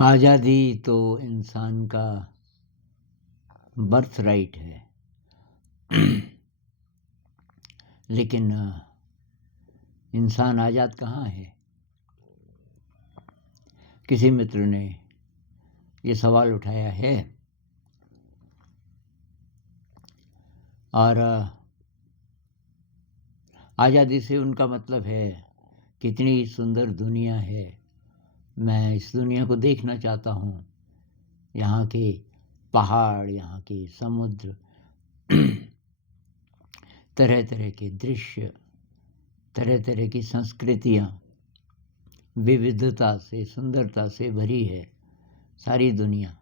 आज़ादी तो इंसान का बर्थ राइट है। लेकिन इंसान आज़ाद कहाँ है? किसी मित्र ने ये सवाल उठाया है और आज़ादी से उनका मतलब है कितनी सुंदर दुनिया है, मैं इस दुनिया को देखना चाहता हूँ। यहाँ के पहाड़, यहाँ के समुद्र, तरह तरह के दृश्य, तरह तरह की संस्कृतियाँ, विविधता से, सुंदरता से भरी है सारी दुनिया।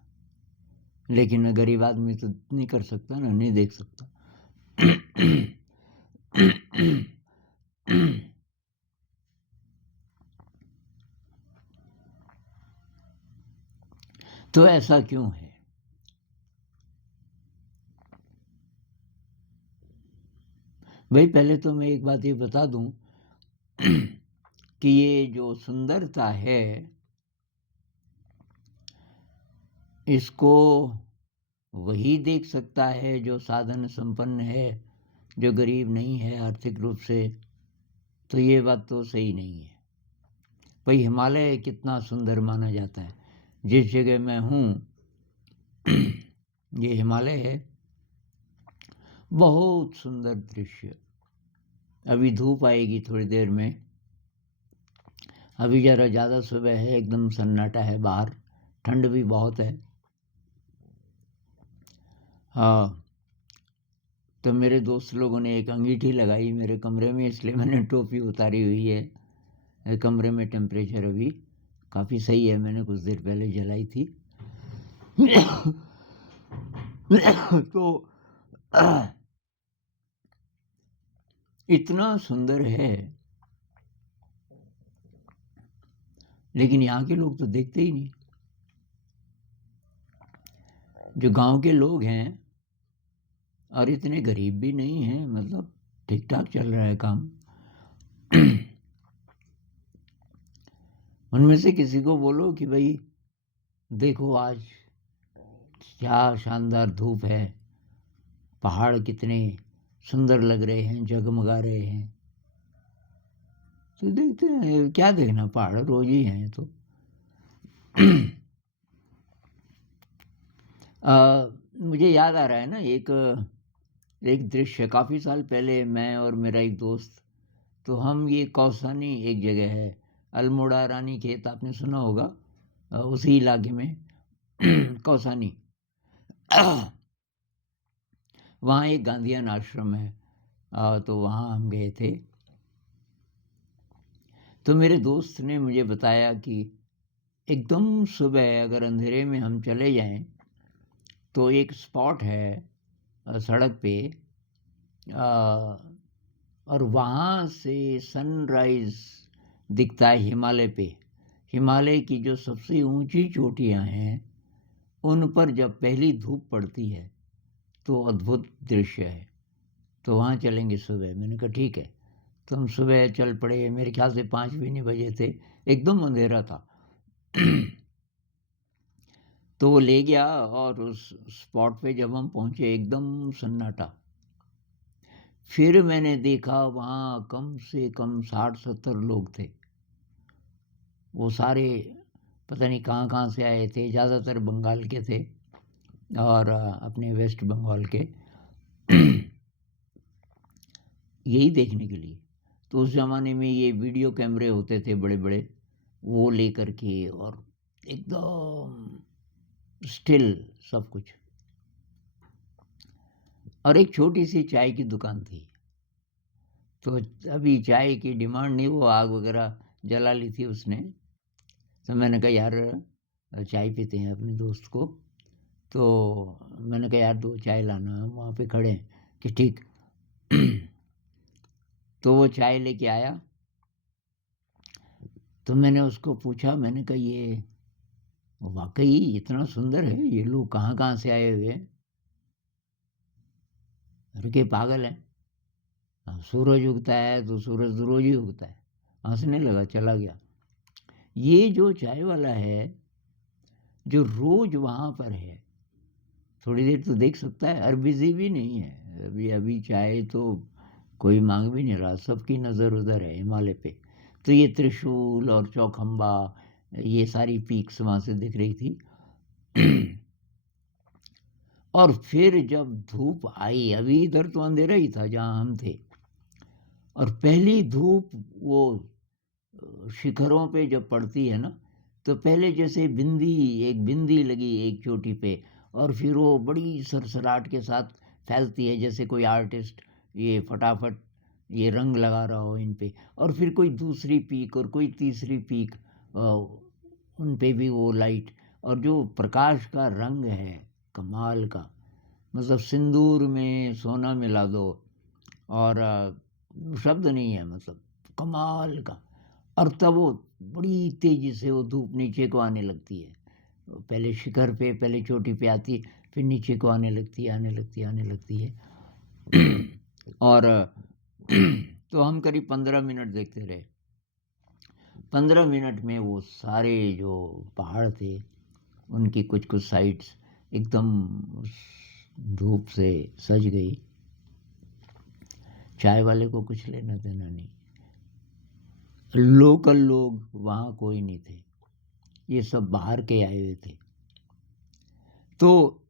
लेकिन गरीब आदमी तो नहीं कर सकता ना, नहीं देख सकता। तो ऐसा क्यों है? भाई पहले तो मैं एक बात ये बता दूं कि ये जो सुंदरता है इसको वही देख सकता है जो साधन संपन्न है, जो गरीब नहीं है आर्थिक रूप से। तो ये बात तो सही नहीं है। भाई हिमालय कितना सुंदर माना जाता है। जिस जगह मैं हूँ ये हिमालय है, बहुत सुंदर दृश्य। अभी धूप आएगी थोड़ी देर में, अभी ज़रा ज़्यादा सुबह है, एकदम सन्नाटा है बाहर, ठंड भी बहुत है। हाँ, तो मेरे दोस्त लोगों ने एक अंगीठी लगाई मेरे कमरे में, इसलिए मैंने टोपी उतारी हुई है। कमरे में टेम्परेचर अभी काफ़ी सही है, मैंने कुछ देर पहले जलाई थी। तो इतना सुंदर है, लेकिन यहाँ के लोग तो देखते ही नहीं। जो गांव के लोग हैं और इतने गरीब भी नहीं हैं, मतलब ठीक ठाक चल रहा है काम। उनमें से किसी को बोलो कि भाई देखो आज क्या शानदार धूप है, पहाड़ कितने सुंदर लग रहे हैं, जगमगा रहे हैं, तो देखते हैं। क्या देखना, पहाड़ रोज ही हैं। तो मुझे याद आ रहा है ना एक दृश्य। काफ़ी साल पहले मैं और मेरा एक दोस्त, तो हम ये कौसानी एक जगह है, अल्मोड़ा रानी खेत, आपने सुना होगा, उसी इलाके में कौसानी। वहाँ एक गांधीयन आश्रम है, तो वहाँ हम गए थे। तो मेरे दोस्त ने मुझे बताया कि एकदम सुबह अगर अंधेरे में हम चले जाएं तो एक स्पॉट है सड़क पे, और वहाँ से सनराइज़ दिखता है हिमालय पे। हिमालय की जो सबसे ऊंची चोटियाँ हैं उन पर जब पहली धूप पड़ती है तो अद्भुत दृश्य है। तो वहाँ चलेंगे सुबह। मैंने कहा ठीक है। तो हम सुबह चल पड़े, मेरे ख्याल से 5 भी नहीं बजे थे, एकदम अंधेरा था। तो वो ले गया और उस स्पॉट पे जब हम पहुँचे एकदम सन्नाटा। फिर मैंने देखा वहाँ कम से कम 60-70 लोग थे। वो सारे पता नहीं कहाँ कहाँ से आए थे, ज़्यादातर बंगाल के थे और अपने वेस्ट बंगाल के, यही देखने के लिए। तो उस ज़माने में ये वीडियो कैमरे होते थे बड़े बड़े, वो लेकर के, और एकदम स्टिल सब कुछ। और एक छोटी सी चाय की दुकान थी। तो अभी चाय की डिमांड नहीं, वो आग वगैरह जला ली थी उसने। तो मैंने कहा यार चाय पीते हैं अपने दोस्त को। तो मैंने कहा यार 2 चाय लाना, हम वहाँ पे खड़े हैं कि ठीक। तो वो चाय लेके आया। तो मैंने उसको पूछा, मैंने कहा ये वाकई इतना सुंदर है, ये लोग कहाँ कहाँ से आए हुए हैं? अरे के पागल हैं, सूरज उगता है तो सूरज रोज ही उगता है। हंसने लगा, चला गया। ये जो चाय वाला है जो रोज वहाँ पर है, थोड़ी देर तो देख सकता है, और बिजी भी नहीं है। अभी चाहे तो कोई मांग भी नहीं रहा, सबकी नज़र उधर है हिमालय पे। तो ये त्रिशूल और चौखंबा, ये सारी पीक्स वहाँ से दिख रही थी। और फिर जब धूप आई, अभी इधर तो अंधेरा ही था जहाँ हम थे, और पहली धूप वो शिखरों पे जब पड़ती है ना, तो पहले जैसे एक बिंदी लगी एक चोटी पे, और फिर वो बड़ी सरसराहट के साथ फैलती है, जैसे कोई आर्टिस्ट ये फटाफट ये रंग लगा रहा हो इन पे, और फिर कोई दूसरी पीक और कोई तीसरी पीक, उन पे भी वो लाइट, और जो प्रकाश का रंग है कमाल का, मतलब सिंदूर में सोना मिला दो, और शब्द नहीं है, मतलब कमाल का। और तब वो बड़ी तेज़ी से वो धूप नीचे को आने लगती है, पहले शिखर पे, पहले चोटी पे आती है, फिर नीचे को आने लगती है, आने लगती है, आने लगती है। और तो हम करीब 15 मिनट देखते रहे। 15 मिनट में वो सारे जो पहाड़ थे उनकी कुछ कुछ साइड्स एकदम उस धूप से सज गई। चाय वाले को कुछ लेना देना नहीं, लोकल लोग वहाँ कोई नहीं थे, ये सब बाहर के आए हुए थे। तो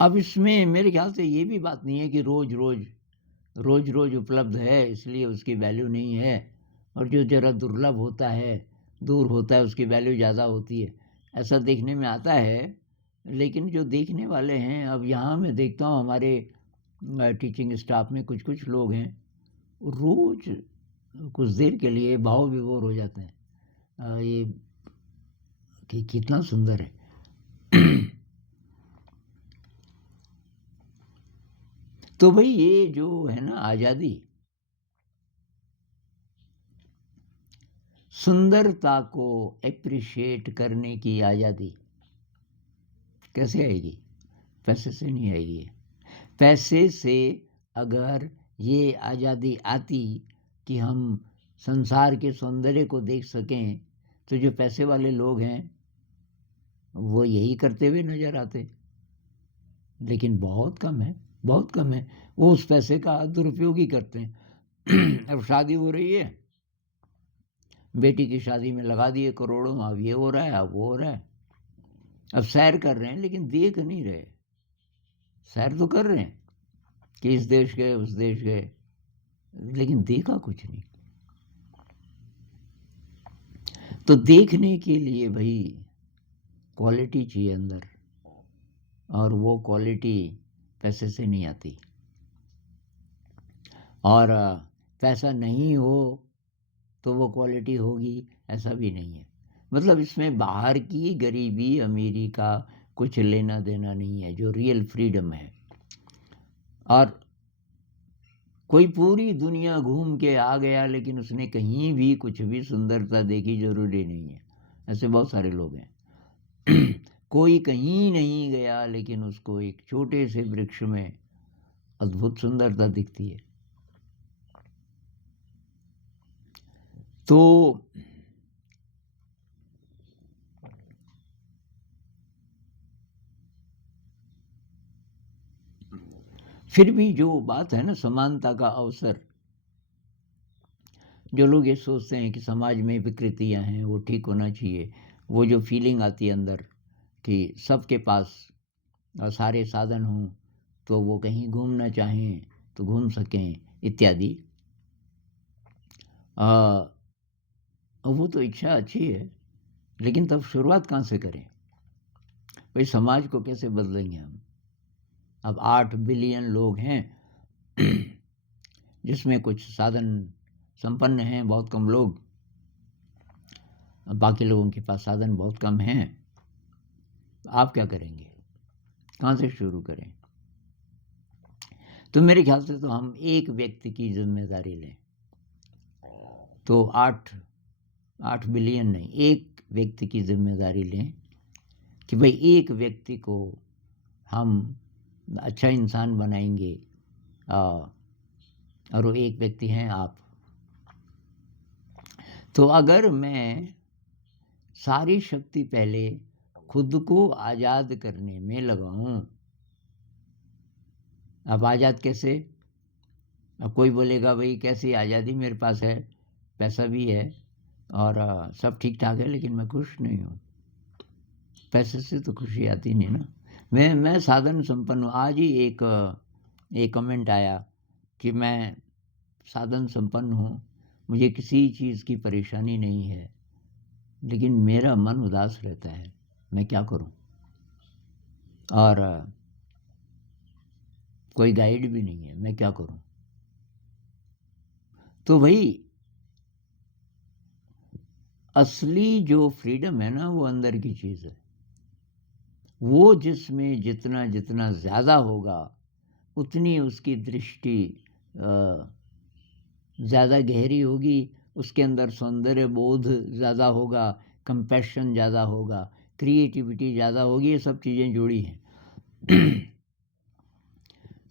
अब इसमें मेरे ख्याल से ये भी बात नहीं है कि रोज रोज उपलब्ध है इसलिए उसकी वैल्यू नहीं है, और जो ज़रा दुर्लभ होता है, दूर होता है, उसकी वैल्यू ज़्यादा होती है, ऐसा देखने में आता है। लेकिन जो देखने वाले हैं, अब यहाँ मैं देखता हूँ हमारे टीचिंग स्टाफ में कुछ कुछ लोग हैं, रोज कुछ देर के लिए भाव विभोर हो जाते हैं, ये कि कितना सुंदर है। तो भाई ये जो है ना आज़ादी, सुंदरता को एप्रिशिएट करने की आज़ादी कैसे आएगी? पैसे से नहीं आएगी। पैसे से अगर ये आज़ादी आती कि हम संसार के सौंदर्य को देख सकें, तो जो पैसे वाले लोग हैं वो यही करते हुए नज़र आते, लेकिन बहुत कम है, बहुत कम है। वो उस पैसे का दुरुपयोग ही करते हैं। अब शादी हो रही है, बेटी की शादी में लगा दिए करोड़ों, अब ये हो रहा है, अब वो हो रहा है। अब सैर कर रहे हैं लेकिन देख नहीं रहे, सैर तो कर रहे हैं कि इस देश गए उस देश गए, लेकिन देखा कुछ नहीं। तो देखने के लिए भाई क्वालिटी चाहिए अंदर, और वो क्वालिटी पैसे से नहीं आती। और पैसा नहीं हो तो वो क्वालिटी होगी, ऐसा भी नहीं है। मतलब इसमें बाहर की गरीबी अमीरी का कुछ लेना देना नहीं है, जो रियल फ्रीडम है। और कोई पूरी दुनिया घूम के आ गया लेकिन उसने कहीं भी कुछ भी सुंदरता देखी, जरूरी नहीं है, ऐसे बहुत सारे लोग हैं। कोई कहीं नहीं गया लेकिन उसको एक छोटे से वृक्ष में अद्भुत सुंदरता दिखती है। तो फिर भी जो बात है ना समानता का अवसर, जो लोग ये सोचते हैं कि समाज में विकृतियां हैं वो ठीक होना चाहिए, वो जो फीलिंग आती है अंदर कि सबके पास सारे साधन हों, तो वो कहीं घूमना चाहें तो घूम सकें इत्यादि, वो तो इच्छा अच्छी है, लेकिन तब शुरुआत कहाँ से करें? भाई समाज को कैसे बदलेंगे हम? अब 8 बिलियन लोग हैं, जिसमें कुछ साधन संपन्न हैं, बहुत कम लोग, बाकी लोगों के पास साधन बहुत कम हैं। आप क्या करेंगे? कहाँ से शुरू करें? तो मेरे ख्याल से तो हम एक व्यक्ति की जिम्मेदारी लें, तो 8 बिलियन नहीं, एक व्यक्ति की जिम्मेदारी लें कि भाई एक व्यक्ति को हम अच्छा इंसान बनाएंगे, और वो एक व्यक्ति हैं आप। तो अगर मैं सारी शक्ति पहले खुद को आज़ाद करने में लगाऊं, अब आज़ाद कैसे? अब कोई बोलेगा भाई कैसी आज़ादी, मेरे पास है, पैसा भी है और सब ठीक ठाक है, लेकिन मैं खुश नहीं हूँ। पैसे से तो खुशी आती नहीं ना। मैं साधन संपन्न हूँ। आज ही एक कमेंट आया कि मैं साधन संपन्न हूँ, मुझे किसी चीज़ की परेशानी नहीं है, लेकिन मेरा मन उदास रहता है, मैं क्या करूँ? और कोई गाइड भी नहीं है, मैं क्या करूँ? तो भाई असली जो फ्रीडम है ना, वो अंदर की चीज़ है। वो जिसमें जितना जितना ज़्यादा होगा, उतनी उसकी दृष्टि ज़्यादा गहरी होगी, उसके अंदर सौंदर्य बोध ज़्यादा होगा, कंपैशन ज़्यादा होगा, क्रिएटिविटी ज़्यादा होगी। ये सब चीज़ें जुड़ी हैं।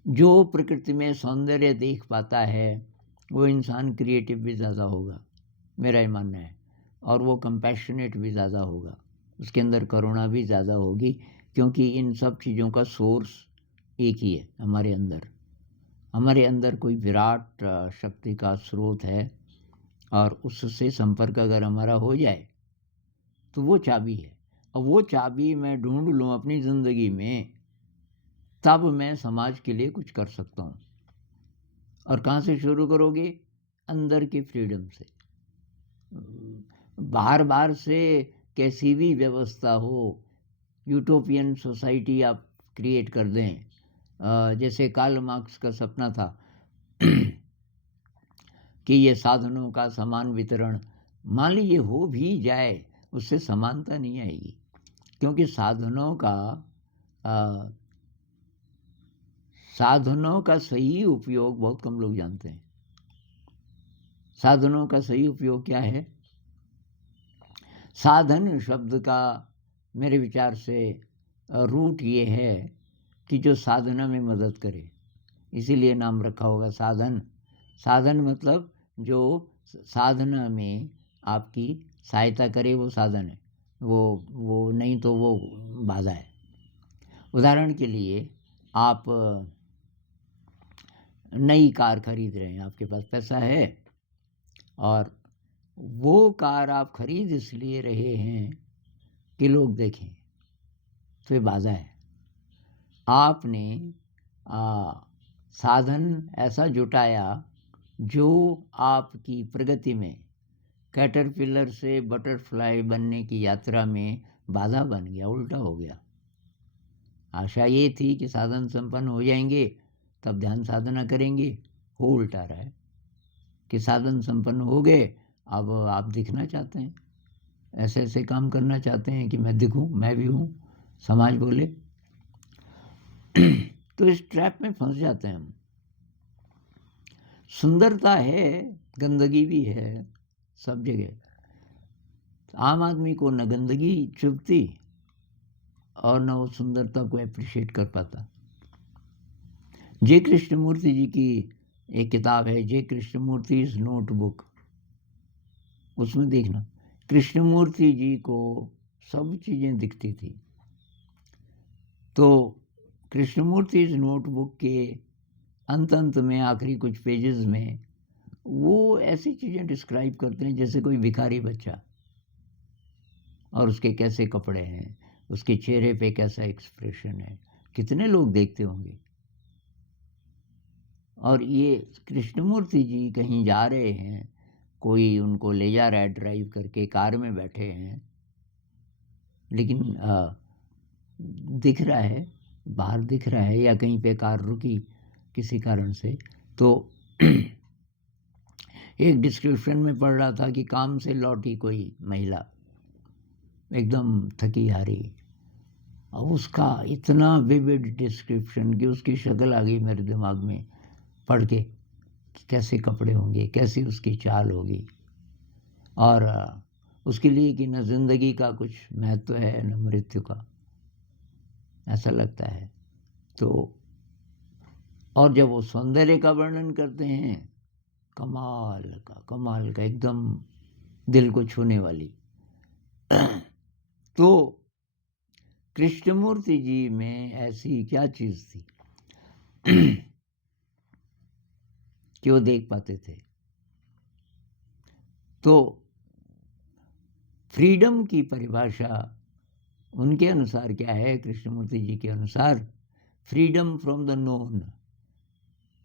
जो प्रकृति में सौंदर्य देख पाता है, वो इंसान क्रिएटिव भी ज़्यादा होगा, मेरा ये मानना है। और वो कंपैशनेट भी ज़्यादा होगा, उसके अंदर करुणा भी ज़्यादा होगी, क्योंकि इन सब चीज़ों का सोर्स एक ही है हमारे अंदर। हमारे अंदर कोई विराट शक्ति का स्रोत है, और उससे संपर्क अगर हमारा हो जाए तो वो चाबी है। और वो चाबी मैं ढूंढ लूँ अपनी ज़िंदगी में, तब मैं समाज के लिए कुछ कर सकता हूँ। और कहाँ से शुरू करोगे? अंदर की फ्रीडम से। बाहर बाहर से कैसी भी व्यवस्था हो, यूटोपियन सोसाइटी आप क्रिएट कर दें, जैसे कार्ल मार्क्स का सपना था कि ये साधनों का समान वितरण, मान लीजिए हो भी जाए, उससे समानता नहीं आएगी, क्योंकि साधनों का सही उपयोग बहुत कम लोग जानते हैं। साधनों का सही उपयोग क्या है? साधन शब्द का मेरे विचार से रूट ये है कि जो साधना में मदद करे, इसीलिए नाम रखा होगा साधन। साधन मतलब जो साधना में आपकी सहायता करे, वो साधन है। वो नहीं तो वो बाधा है। उदाहरण के लिए आप नई कार खरीद रहे हैं, आपके पास पैसा है, और वो कार आप खरीद इसलिए रहे हैं कि लोग देखें, तो ये बाधा है। आपने साधन ऐसा जुटाया जो आपकी प्रगति में, कैटरपिलर से बटरफ्लाई बनने की यात्रा में बाधा बन गया, उल्टा हो गया। आशा ये थी कि साधन संपन्न हो जाएंगे, तब ध्यान साधना करेंगे, हो उल्टा रहा है कि साधन संपन्न हो गए, अब आप दिखना चाहते हैं, ऐसे ऐसे काम करना चाहते हैं कि मैं दिखूं, मैं भी हूँ, समाज बोले। तो इस ट्रैप में फंस जाते हैं हम। सुंदरता है, गंदगी भी है सब जगह। आम आदमी को न गंदगी चुभती और न वो सुंदरता को अप्रिशिएट कर पाता। जे कृष्णमूर्ति जी की एक किताब है, जे कृष्णमूर्ति नोटबुक, उसमें देखना कृष्णमूर्ति जी को सब चीज़ें दिखती थी। तो कृष्णमूर्ति नोटबुक के अंत में, आखिरी कुछ पेजेस में, वो ऐसी चीज़ें डिस्क्राइब करते हैं जैसे कोई भिखारी बच्चा, और उसके कैसे कपड़े हैं, उसके चेहरे पे कैसा एक्सप्रेशन है, कितने लोग देखते होंगे। और ये कृष्णमूर्ति जी कहीं जा रहे हैं, कोई उनको ले जा रहा है ड्राइव करके, कार में बैठे हैं, लेकिन दिख रहा है, बाहर दिख रहा है, या कहीं पे कार रुकी किसी कारण से, तो एक डिस्क्रिप्शन में पढ़ रहा था कि काम से लौटी कोई महिला, एकदम थकी हारी, और उसका इतना विविड डिस्क्रिप्शन कि उसकी शक्ल आ गई मेरे दिमाग में पढ़ के, कि कैसे कपड़े होंगे, कैसी उसकी चाल होगी, और उसके लिए कि न जिंदगी का कुछ महत्व है न मृत्यु का, ऐसा लगता है। तो और जब वो सौंदर्य का वर्णन करते हैं, कमाल का एकदम दिल को छूने वाली। तो कृष्णमूर्ति जी में ऐसी क्या चीज़ थी कि वो देख पाते थे? तो फ्रीडम की परिभाषा उनके अनुसार क्या है? कृष्णमूर्ति जी के अनुसार फ्रीडम फ्रॉम द नोन,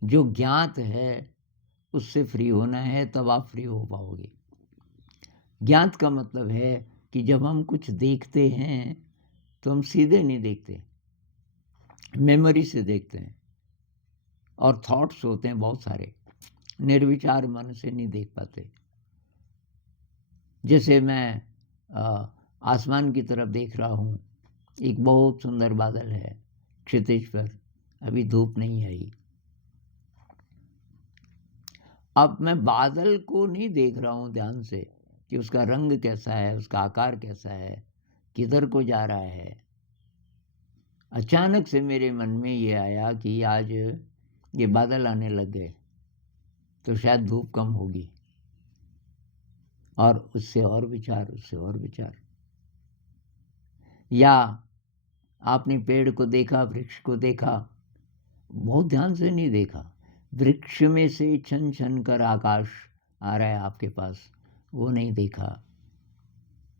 जो ज्ञात है उससे फ्री होना है, तब आप फ्री हो पाओगे। ज्ञात का मतलब है कि जब हम कुछ देखते हैं तो हम सीधे नहीं देखते, मेमोरी से देखते हैं, और थॉट्स होते हैं बहुत सारे, निर्विचार मन से नहीं देख पाते। जैसे मैं आसमान की तरफ देख रहा हूँ, एक बहुत सुंदर बादल है क्षितिज पर, अभी धूप नहीं आई। अब मैं बादल को नहीं देख रहा हूँ ध्यान से कि उसका रंग कैसा है, उसका आकार कैसा है, किधर को जा रहा है। अचानक से मेरे मन में ये आया कि आज ये बादल आने लग गए तो शायद धूप कम होगी, और उससे और विचार, उससे और विचार। या आपने पेड़ को देखा, वृक्ष को देखा, बहुत ध्यान से नहीं देखा, वृक्ष में से छन छन कर आकाश आ रहा है आपके पास, वो नहीं देखा।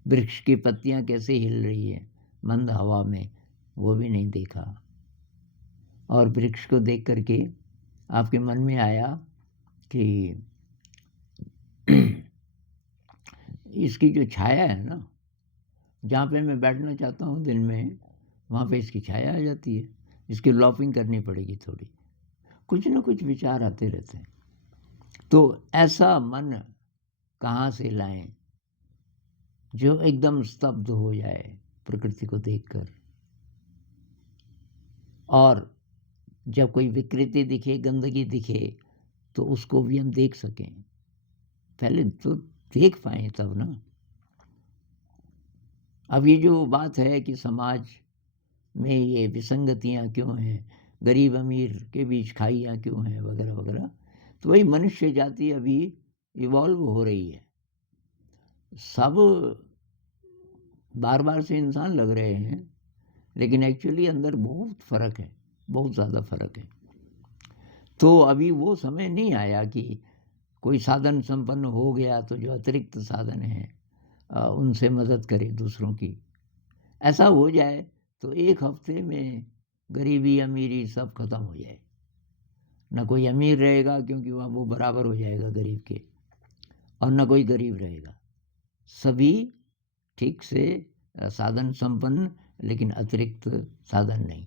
वृक्ष की पत्तियां कैसे हिल रही है मंद हवा में, वो भी नहीं देखा। और वृक्ष को देख करके आपके मन में आया कि इसकी जो छाया है ना, जहाँ पे मैं बैठना चाहता हूँ दिन में, वहाँ पे इसकी छाया आ जाती है, इसकी लॉपिंग करनी पड़ेगी थोड़ी। कुछ न कुछ विचार आते रहते हैं। तो ऐसा मन कहाँ से लाएं जो एकदम स्तब्ध हो जाए प्रकृति को देखकर, और जब कोई विकृति दिखे, गंदगी दिखे, तो उसको भी हम देख सकें। पहले तो देख पाएं तब ना। अब ये जो बात है कि समाज में ये विसंगतियाँ क्यों हैं, गरीब अमीर के बीच खाइयाँ क्यों हैं, वगैरह वगैरह, तो वही मनुष्य जाति अभी इवॉल्व हो रही है। सब बार बार से इंसान लग रहे हैं, लेकिन एक्चुअली अंदर बहुत फ़र्क है, बहुत ज़्यादा फ़र्क है। तो अभी वो समय नहीं आया कि कोई साधन संपन्न हो गया तो जो अतिरिक्त साधन हैं उनसे मदद करे दूसरों की। ऐसा हो जाए तो एक हफ्ते में गरीबी अमीरी सब खत्म हो जाए, न कोई अमीर रहेगा क्योंकि वह वो बराबर हो जाएगा गरीब के, और न कोई गरीब रहेगा, सभी ठीक से साधन संपन्न, लेकिन अतिरिक्त साधन नहीं।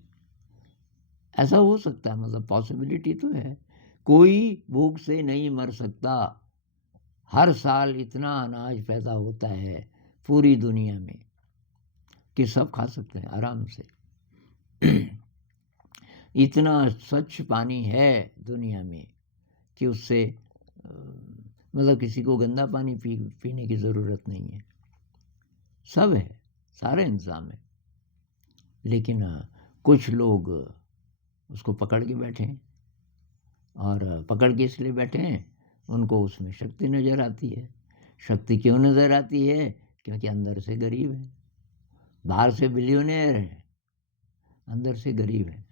ऐसा हो सकता है, मतलब पॉसिबिलिटी तो है। कोई भूख से नहीं मर सकता। हर साल इतना अनाज पैदा होता है पूरी दुनिया में कि सब खा सकते हैं आराम से। इतना स्वच्छ पानी है दुनिया में कि उससे मतलब किसी को गंदा पानी पीने की ज़रूरत नहीं है। सब है, सारे इंतज़ाम है, लेकिन कुछ लोग उसको पकड़ के बैठे हैं, और पकड़ के इसलिए बैठे हैं, उनको उसमें शक्ति नज़र आती है। शक्ति क्यों नज़र आती है? क्योंकि अंदर से गरीब है। बाहर से बिलियनेयर है, अंदर से गरीब है,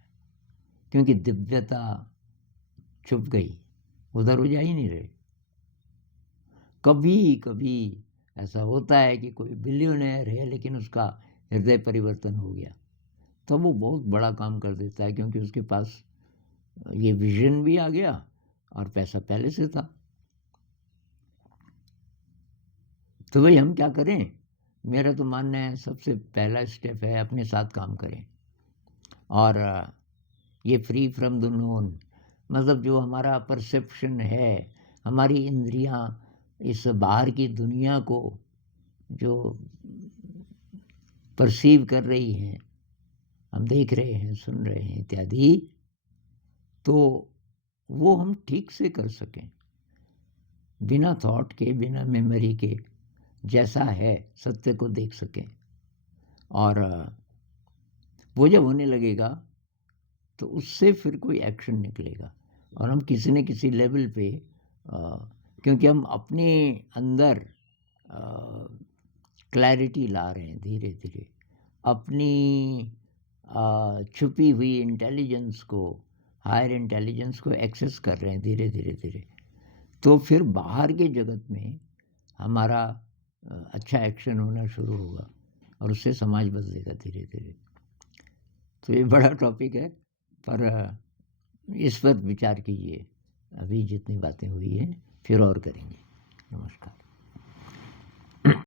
क्योंकि दिव्यता छुप गई, उधर वो जा ही नहीं रहे। कभी कभी ऐसा होता है कि कोई बिलियनेयर है लेकिन उसका हृदय परिवर्तन हो गया, तब वो बहुत बड़ा काम कर देता है, क्योंकि उसके पास ये विजन भी आ गया और पैसा पहले से था। तो भाई हम क्या करें? मेरा तो मानना है सबसे पहला स्टेप है अपने साथ काम करें। और ये फ्री फ्रॉम द नोन, मतलब जो हमारा परसेप्शन है, हमारी इंद्रियां इस बाहर की दुनिया को जो परसीव कर रही हैं, हम देख रहे हैं, सुन रहे हैं इत्यादि, तो वो हम ठीक से कर सकें, बिना थॉट के, बिना मेमोरी के, जैसा है सत्य को देख सकें। और वो जब होने लगेगा तो उससे फिर कोई एक्शन निकलेगा, और हम किसी न किसी लेवल पे क्योंकि हम अपने अंदर क्लैरिटी ला रहे हैं धीरे धीरे, अपनी छुपी हुई इंटेलिजेंस को, हायर इंटेलिजेंस को एक्सेस कर रहे हैं धीरे धीरे धीरे, तो फिर बाहर के जगत में हमारा अच्छा एक्शन होना शुरू होगा और उससे समाज बदलेगा धीरे धीरे। तो ये बड़ा टॉपिक है, पर इस पर विचार कीजिए। अभी जितनी बातें हुई हैं फिर और करेंगे। नमस्कार।